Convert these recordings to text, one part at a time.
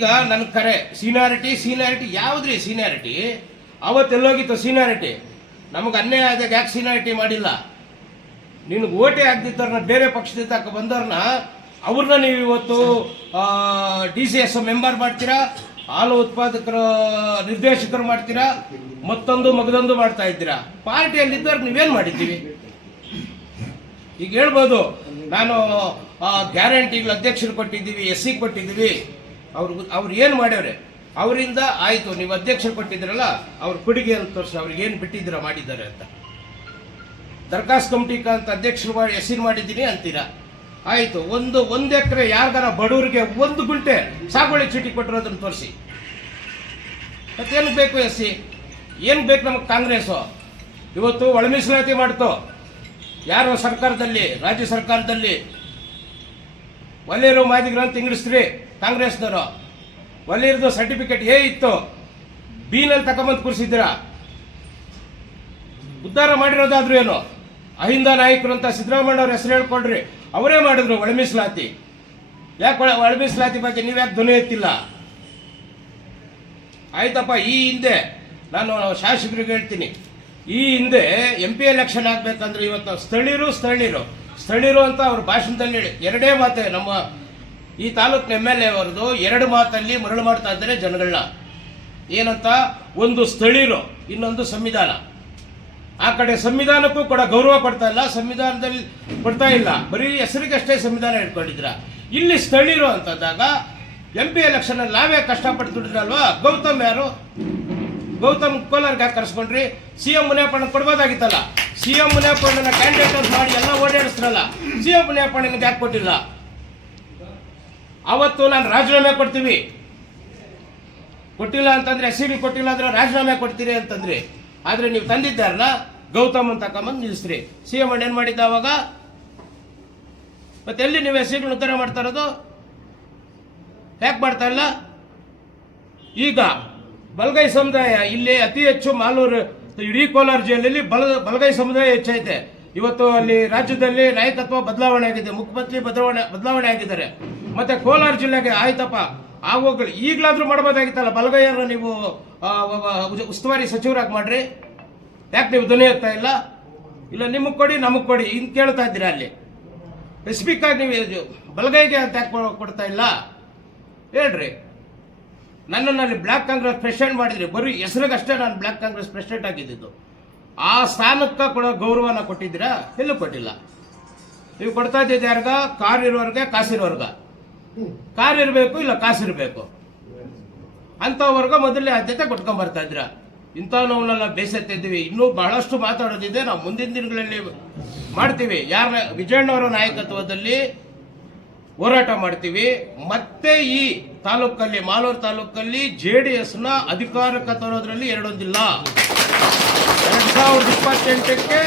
ಈಗ ನನ್ನ ಕರೆ ಸೀನಿಯಾರಿಟಿ ಯಾವ್ದ್ರಿ ಸೀನಿಯಾರಿಟಿ? ಅವತ್ತೆಲ್ಲೋಗಿತ್ತು ಸೀನಿಯಾರಿಟಿ? ನಮಗೆ ಅನ್ಯಾಯ ಆದಾಗ ಯಾಕೆ ಸೀನಿಯಾರಿಟಿ ಮಾಡಿಲ್ಲ? ನಿನಗೆ ಓಟೆ ಆಗದಿದ್ದವ್ರನ್ನ ಬೇರೆ ಪಕ್ಷದಿಂದ ಬಂದವ್ರನ್ನ ಅವ್ರನ್ನ ನೀವು ಇವತ್ತು DCS ಮೆಂಬರ್ ಮಾಡ್ತೀರಾ, ಹಾಲು ಉತ್ಪಾದಕರ ನಿರ್ದೇಶಕರು ಮಾಡ್ತೀರಾ, ಮತ್ತೊಂದು ಮಗದೊಂದು ಮಾಡ್ತಾ ಇದ್ದೀರಾ. ಪಾರ್ಟಿಯಲ್ಲಿದ್ದವ್ರು ನೀವೇನು ಮಾಡಿದ್ದೀವಿ? ಈಗ ಹೇಳ್ಬೋದು, ನಾನು ಗ್ಯಾರಂಟಿಗಳು ಅಧ್ಯಕ್ಷರು ಕೊಟ್ಟಿದ್ದೀವಿ, SC ಕೊಟ್ಟಿದ್ದೀವಿ. ಅವ್ರು ಏನು ಮಾಡ್ಯವ್ರೆ? ಅವರಿಂದ ಆಯಿತು, ನೀವು ಅಧ್ಯಕ್ಷರು ಕೊಟ್ಟಿದ್ದೀರಲ್ಲ, ಅವ್ರ ಕೊಡುಗೆ ಅಂತ ತೋರಿಸಿ ಅವ್ರಿಗೆ ಏನು ಬಿಟ್ಟಿದ್ದೀರಾ ಮಾಡಿದ್ದಾರೆ ಅಂತ. ದರ್ಖಾಸ್ತ್ ಕಮಿಟಿ ಅಂತ ಅಧ್ಯಕ್ಷರು ಮಾಡಿ SC ಮಾಡಿದ್ದೀನಿ ಅಂತೀರಾ, ಆಯಿತು. ಒಂದು ಎಕರೆ ಯಾರಿಗಾರ ಬಡವರಿಗೆ 1 ಗುಂಟೆ ಸಾಗುವಳಿ ಚೀಟಿ ಕೊಟ್ಟಿರೋದನ್ನು ತೋರಿಸಿ. ಮತ್ತೇನು ಬೇಕು SC? ಏನು ಬೇಕು ನಮಗೆ ಕಾಂಗ್ರೆಸ್ಸು? ಇವತ್ತು ಒಳ ಮೀಸಲಾತಿ ಮಾಡ್ತು ಯಾರು ಸರ್ಕಾರದಲ್ಲಿ, ರಾಜ್ಯ ಸರ್ಕಾರದಲ್ಲಿ ಒಳ್ಳೆಯರು ಮಾದಿಗರು ಅಂತ ಇಂಗ್ಲಿಸ್ತ್ರಿ ಕಾಂಗ್ರೆಸ್ನವರು. ಒಳ್ಳೆಯರದು ಸರ್ಟಿಫಿಕೇಟ್ ಇತ್ತು, B-ನಲ್ಲಿ ತಗೊಂಬಂದು ಕೂರಿಸಿದ್ದೀರಾ. ಉದ್ಧಾರ ಮಾಡಿರೋದಾದ್ರೂ ಏನು? ಅಹಿಂದ ನಾಯಕರು ಅಂತ ಸಿದ್ದರಾಮಯ್ಯ ಅವ್ರ ಹೆಸರು ಹೇಳ್ಕೊಳ್ರಿ, ಅವರೇ ಮಾಡಿದ್ರು ಒಳ ಮೀಸಲಾತಿ. ಯಾಕೆ ಒಳ ಮೀಸಲಾತಿ ಬಗ್ಗೆ ನೀವ್ಯಾಕೆ ಧ್ವನಿ ಎತ್ತಿಲ್ಲ? ಆಯ್ತಪ್ಪ, ಈ ಹಿಂದೆ ನಾನು ಶಾಸಕರಿಗೆ ಹೇಳ್ತೀನಿ, ಈ ಹಿಂದೆ MP ಎಲೆಕ್ಷನ್ ಆಗ್ಬೇಕಂದ್ರೆ ಇವತ್ತು ಸ್ಥಳೀಯರು ಅಂತ ಅವ್ರ ಭಾಷಣದಲ್ಲಿ ಎರಡೇ ಮಾತೆ, ನಮ್ಮ ಈ ತಾಲೂಕಿನ MLA ಅವರದು 2 ಮಾತಲ್ಲಿ ಮರಳು ಮಾಡ್ತಾ ಇದ್ದಾರೆ ಜನಗಳನ್ನ. ಏನಂತ? ಒಂದು ಸ್ಥಳೀಯರು, ಇನ್ನೊಂದು ಸಂವಿಧಾನ. ಆ ಕಡೆ ಸಂವಿಧಾನಕ್ಕೂ ಕೂಡ ಗೌರವ ಕೊಡ್ತಾ ಇಲ್ಲ, ಸಂವಿಧಾನದಲ್ಲಿ ಕೊಡ್ತಾ ಇಲ್ಲ, ಬರೀ ಹೆಸರಿಗಷ್ಟೇ ಸಂವಿಧಾನ ಇಟ್ಕೊಂಡಿದ್ರ. ಇಲ್ಲಿ ಸ್ಥಳೀಯರು ಅಂತಂದಾಗ MP ಎಲೆಕ್ಷನ್ ಅಲ್ಲಿ ನಾವೇ ಕಷ್ಟಪಟ್ಟು ದುಡಿದ್ರಲ್ವಾ? ಗೌತಮ್ ಯಾರು? ಗೌತಮ್ ಕೋಲಾರ್ಗೆ ಯಾಕೆ ಕರ್ಸ್ಕೊಂಡ್ರಿ? CM ಮುನಿಯಪ್ಪಣ್ಣ ಕೊಡ್ಬೋದಾಗಿತ್ತಲ್ಲ. CM ಮುನಿಯಪ್ಪಣ್ಣನ ಕ್ಯಾಂಡಿಡೇಟ್ ಮಾಡಿ ಎಲ್ಲ ಓಡಾಡಿಸ್ರಲ್ಲ, CM ಮುನಿಯಪ್ಪಣ್ಣನಿಗೆ ಯಾಕೆ ಕೊಟ್ಟಿಲ್ಲ? ಅವತ್ತು ನಾನು ರಾಜೀನಾಮೆ ಕೊಟ್ಟಿಲ್ಲ ಅಂತಂದ್ರೆ, SC ಕೊಟ್ಟಿಲ್ಲ ಅಂದ್ರೆ ರಾಜೀನಾಮೆ ಕೊಡ್ತೀರಿ ಅಂತಂದ್ರಿ. ಆದ್ರೆ ನೀವು ತಂದಿದ್ದಾರಲ್ಲ ಗೌತಮ್ ಅಂತ ತಕೊಂಬಂದು ನಿಲ್ಲಿಸ್ರಿ. CM ಅಣ್ಣ ಏನ್ ಮಾಡಿದ್ದ ಅವಾಗ? ಮತ್ತೆ ಎಲ್ಲಿ ನೀವು SC ಉದ್ಧಾರ ಮಾಡ್ತಾ ಇರೋದು? ಯಾಕೆ ಮಾಡ್ತಾ ಇಲ್ಲ? ಈಗ ಬಲಗೈ ಸಮುದಾಯ ಇಲ್ಲಿ ಅತಿ ಹೆಚ್ಚು, ಮಾಲೂರು ಇಡೀ ಕೋಲಾರ ಜಿಲ್ಲೆಯಲ್ಲಿ ಬಲಗೈ ಸಮುದಾಯ ಹೆಚ್ಚೈತೆ. ಇವತ್ತು ಅಲ್ಲಿ ರಾಜ್ಯದಲ್ಲಿ ನಾಯಕತ್ವ ಬದಲಾವಣೆ ಆಗಿದೆ, ಮುಖ್ಯಮಂತ್ರಿ ಬದಲಾವಣೆ ಆಗಿದ್ದಾರೆ. ಮತ್ತೆ ಕೋಲಾರ ಜಿಲ್ಲೆಗೆ ಆಯ್ತಪ್ಪ, ಆಗೋಗಳು ಈಗಲಾದ್ರೂ ಮಾಡಬಹುದಾಗಿತ್ತಲ್ಲ. ಬಲಗೈಯನ್ನ ನೀವು ಉಸ್ತುವಾರಿ ಸಚಿವರಾಗಿ ಮಾಡ್ರಿ. ಯಾಕೆ ನೀವು ಧ್ವನಿ ಎತ್ತಾ ಇಲ್ಲ? ಇಲ್ಲ ನಿಮಗೆ ಕೊಡಿ ನಮಗೆ ಕೊಡಿ ಹಿಂಗೆ ಕೇಳ್ತಾ ಇದ್ದೀರಾ. ಅಲ್ಲಿ ಸ್ಪೆಸಿಫಿಕ್ ಆಗಿ ನೀವು ಬಲಗೈಗೆ ಅಂತ ಯಾಕೆ ಕೊಡ್ತಾ ಇಲ್ಲ ಹೇಳ್ರಿ. ನನ್ನನ್ನು ಅಲ್ಲಿ ಬ್ಲಾಕ್ ಕಾಂಗ್ರೆಸ್ ಪ್ರೆಸಿಡೆಂಟ್ ಮಾಡಿದ್ರಿ, ಬರೀ ಹೆಸರಿಗಷ್ಟೇ ನಾನು ಬ್ಲಾಕ್ ಕಾಂಗ್ರೆಸ್ ಪ್ರೆಸಿಡೆಂಟ್ ಆಗಿದ್ದು. ಆ ಸ್ಥಾನಕ್ಕೆ ಕೊಡೋ ಗೌರವನ ಕೊಟ್ಟಿದ್ದೀರಾ? ಎಲ್ಲೂ ಕೊಟ್ಟಿಲ್ಲ. ನೀವು ಕೊಡ್ತಾ ಇದ್ದಿದ್ದು ಯಾರ್ಗ? ಕಾರ್ ಇರೋರ್ಗೆ, ಕಾಸಿರೋರ್ಗ. ಕಾರ್ ಇರಬೇಕು, ಇಲ್ಲ ಕಾಸಿರಬೇಕು ಅಂಥವ್ರಿಗ ಮೊದಲೇ ಆದ್ಯತೆ ಕೊಟ್ಕೊಂಡ್ ಬರ್ತಾ ಇದ್ರ. ಇಂಥವನ್ನೆಲ್ಲ ಬೇಸತ್ತಿದ್ದೀವಿ. ಇನ್ನೂ ಬಹಳಷ್ಟು ಮಾತಾಡೋದಿದೆ, ನಾವು ಮುಂದಿನ ದಿನಗಳಲ್ಲಿ ಮಾಡ್ತೀವಿ. ವಿಜಯಣ್ಣವರ ನಾಯಕತ್ವದಲ್ಲಿ ಹೋರಾಟ ಮಾಡ್ತೀವಿ. ಮತ್ತೆ ಈ ತಾಲೂಕಲ್ಲಿ, ಮಾಲೂರು ತಾಲೂಕಲ್ಲಿ JDSನ ಅಧಿಕಾರಕ್ಕೆ ತರೋದ್ರಲ್ಲಿ ಎರಡೊಂದಿಲ್ಲ. 2028ಕ್ಕೆ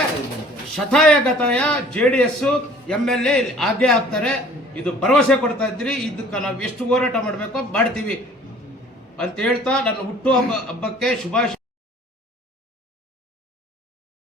ಶತಾಯಗತಾಯ JDS MLA ಆಗೇ ಆಗ್ತಾರೆ. ಇದು ಭರವಸೆ ಕೊಡ್ತಾ ಇದ್ರಿ. ಇದಕ್ಕೆ ನಾವು ಎಷ್ಟು ಹೋರಾಟ ಮಾಡಬೇಕೋ ಮಾಡ್ತೀವಿ ಅಂತ ಹೇಳ್ತಾ ನನ್ನ ಹುಟ್ಟು ಹಬ್ಬಕ್ಕೆ ಶುಭಾಶಯ.